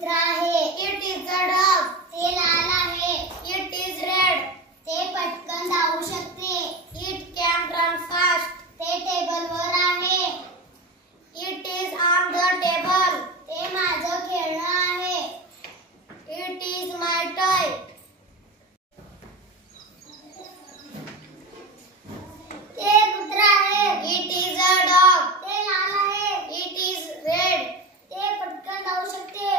कुत्रा आहे. It is a dog. ते लाल आहे. It is red. ते पटकन धावू शकते. It can run fast. ते टेबलवर आहे. It is on the table. ते माझं खेळणं आहे. It is my toy. ते कुत्रा आहे. It is a dog. ते लाल आहे. It is red. ते पटकन धावू शकते.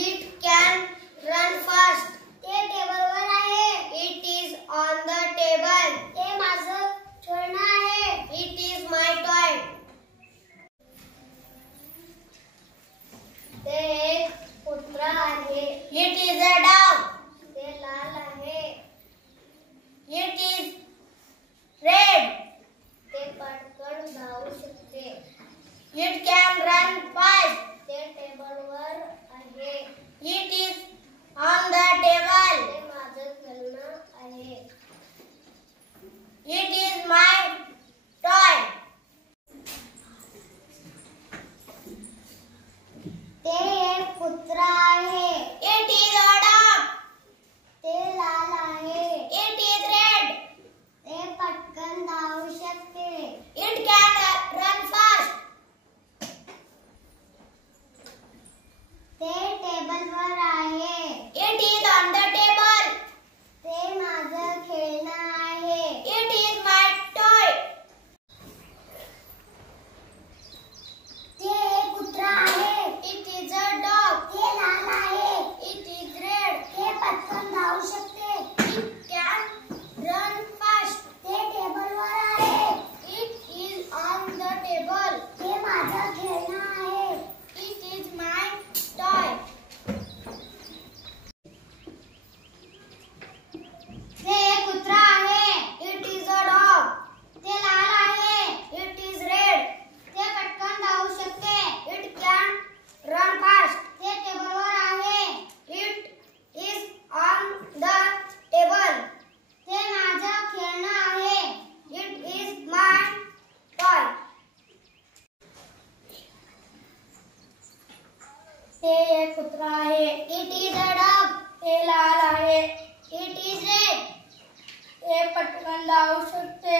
It can run fast. ते टेबलवर आहे. It is on the table. ते माझं खेळणं आहे. It is my toy. ते एक कुत्रा आहे. It is a dog. ते लाल आहे. It is red. ते पटकन धावू शकते. It can run fast. ते टेबलवर आहे. It is on the table. ते माझं खेळणं आहे. It is my toy. ते एक कुत्रा आहे. It is a dog. ते लाल आहे. It is red. ते पटकन धावू शकते. It can run fast. ते टेबलवर आहे. It is on the table. ते माझं खेळणं आहे. It is my toy. ते एक कुत्रा आहे. It is a dog. ते लाल आहे. It is red. ते पटकन धावू शकते. It can run fast. ते टेबलवर आहे. It is on the table. ते माझं खेळणं आहे. It is my toy. ते एक कुत्रा आहे. It is a dog. ते लाल आहे. It is red. ते पटकन धावू शकते. It can run fast. ते टेबलवर आहे. It is on the table. ते माझं खेळणं आहे. It is my toy. ते एक कुत्रा आहे. It is a dog. ते लाल आहे. It is red. ते पटकन धावू शकते.